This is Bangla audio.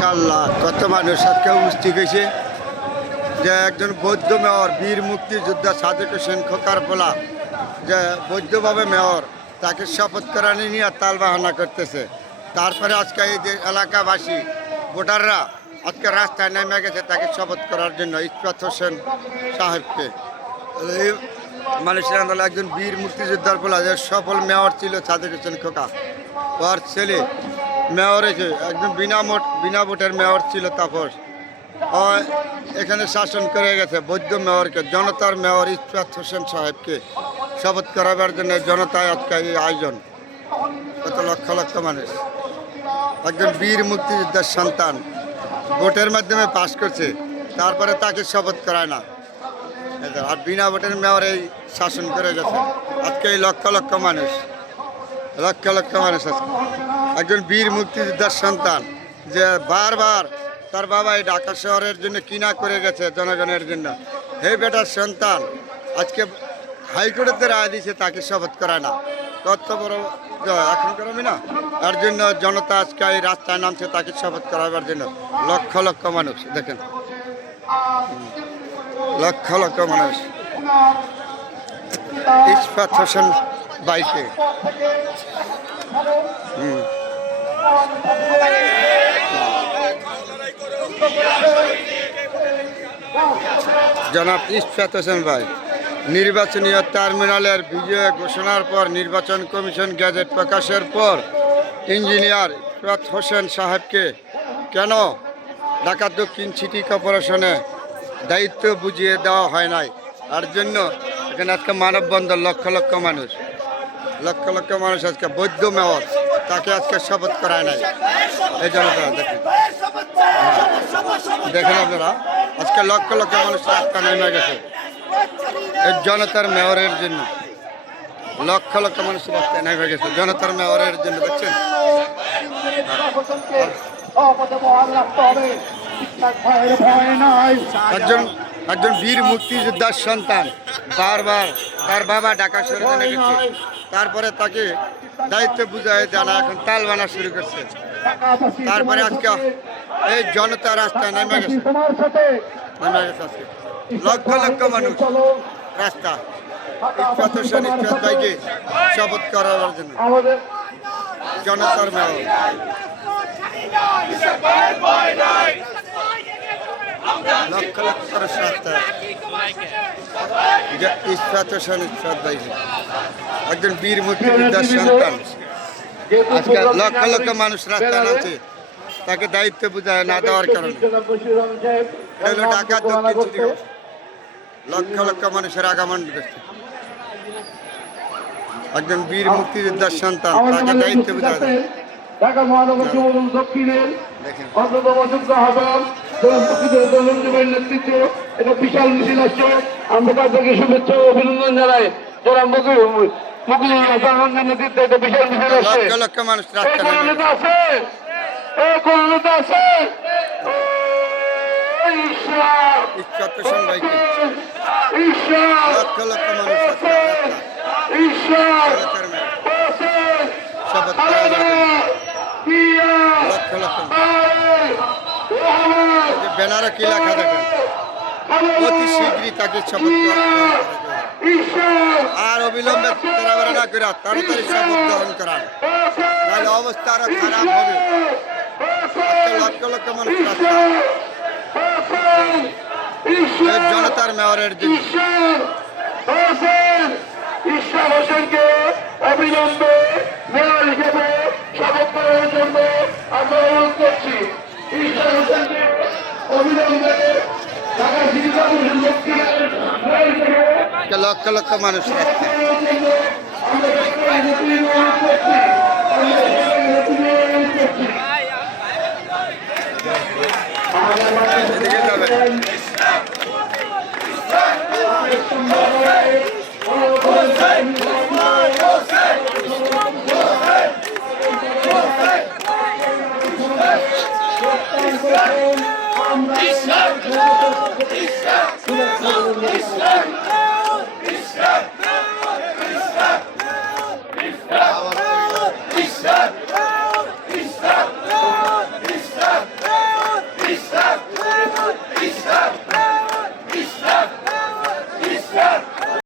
মাশাআল্লাহ কত মানুষ আজকে উপস্থিত হয়েছে যে একজন বৌদ্ধ মেয়র বীর মুক্তিযোদ্ধা সাদেক হোসেন খোকার পোলা যে বৌদ্ধভাবে মেয়র তাকে শপথ করানি নিয়ে তাল বাহানা করতেছে। তারপরে আজকে এই যে এলাকাবাসী ভোটাররা আজকে রাস্তায় নেমে গেছে তাকে শপথ করার জন্য ইসরাত হোসেন সাহেবকে। এই মানুষের আন্দোলন একজন বীর মুক্তিযোদ্ধার পোলা যে সফল মেয়র ছিল সাদেক হোসেন খোকা, ওর ছেলে মেয়র হয়েছে একজন বিনা ভোটের মেয়র ছিল। তাপস ও এখানে শাসন করে গেছে বৌদ্ধ মেয়রকে, জনতার মেয়র ইসরাত হোসেন সাহেবকে শপথ করাবার জন্য জনতায় আজকে এই আয়োজন। কত লক্ষ লক্ষ মানুষ, একজন বীর মুক্তিযোদ্ধার সন্তান ভোটের মাধ্যমে পাশ করছে, তারপরে তাকে শপথ করায় না। আর বিনা ভোটের মেয়র এই শাসন করে গেছে। আজকে এই লক্ষ লক্ষ মানুষ আছে। একজন বীর মুক্তিযোদ্ধার সন্তান যে বারবার তার বাবা এই ঢাকা শহরের জন্য কিনা করে গেছে জনগণের জন্য, এই বেটার সন্তান আজকে হাইকোর্টেতে রায় দিয়েছে তাকে শপথ করায় না। কত বড় এখন করাবি না, তার জন্য জনতা আজকে এই রাস্তায় নামছে তাকে শপথ করাবার জন্য। লক্ষ লক্ষ মানুষ দেখেন, লক্ষ লক্ষ মানুষ ইসরাত হোসেন বাইকে। জনাব ইসরাত হোসেন ভাই নির্বাচনীয় টার্মিনালের বিজয় ঘোষণার পর নির্বাচন কমিশন গ্যাজেট প্রকাশের পর ইঞ্জিনিয়ার ইসরাত হোসেন সাহেবকে কেন ঢাকা দক্ষিণ সিটি কর্পোরেশনে দায়িত্ব বুঝিয়ে দেওয়া হয় নাই, তার জন্য এখানে আজকে মানববন্ধন। লক্ষ লক্ষ মানুষ আজকে বৌদ্ধ মেয়র তাকে আজকে শপথ করায় নাই। এই জনতা দেখেন আপনারা আজকে লক্ষ লক্ষ মানুষ রাস্তা নেমে গেছে এই জনতার মেয়রের জন্য। লক্ষ লক্ষ মানুষ রাস্তায় নেমে গেছে জনতার মেয়রের জন্য, দেখছেন। একজন বীর মুক্তিযোদ্ধার সন্তান বারবার তার বাবা ঢাকা শহরে গেছে, তারপরে তাকে দায়িত্ব বুঝায় জানা এখন তাল বানা শুরু করছে। তারপরে আজকে এই জনতা রাস্তায় নেমে গেছে আজকে লক্ষ লক্ষ মানুষ রাস্তা ইসরাত হোসেন ইসরাত ভাইকে শপথ করার জন্য। জনতার মেয়র লক্ষ লক্ষ মানুষ রাস্তায় ইসরাত হোসেন ইসরাত ভাইকে, একজন বীর মুক্তিযোদ্ধার সন্তান আজকে লক্ষ লক্ষ মানুষ রাস্তায় নামছে তাকে দায়িত্ব বুঝায় না দেওয়ার কারণে। এটা হলো ঢাকা দক্ষিণ সিটি, লক্ষ লক্ষ মানুষের আগমন করছে। একজন বীর মুক্তিযোদ্ধার সন্তান তাকে দায়িত্ব বুঝায় দেয়। ঢাকা মহানগর দক্ষিণের অন্যতম যোগ্য আহ্বায়ক নেতৃত্বে এটা বিশাল মিছিল আসছে। আমরা তাদেরকে শুভেচ্ছা ও অভিনন্দন জানাই। যারা নেতৃত্বে এটা বিশাল মিছিল আসছে। লক্ষ লক্ষ মানুষ আছে ইসরাত হোসেন ভাইকে লক্ষ লক্ষ মানুষ শপথ লক্ষ লক্ষ ব্যানারে কি লেখা দেখেন, অতি শীঘ্রই তাকে শপথ আর অবিলম্বে তেরাবেলা না করে তাড়াতাড়ি শপথ গ্রহণ করান, তাহলে অবস্থা আরো খারাপ হবে। লক্ষ লক্ষ মানুষ রাস্তা জনতার মেয়রের জন্য। ইসরাত হোসেনকে অবিলম্বে মেয়র হিসেবে শপথ করার জন্য আমরা অনুরোধ করছি। ইসরাত হোসেনকে অবিলম্বে ঢাকা সিটি কর্পোরেশন দক্ষিণের মেয়র হিসেবে লক্ষ লক্ষ মানুষ রাস্তা এদিকে যাবে। Islam!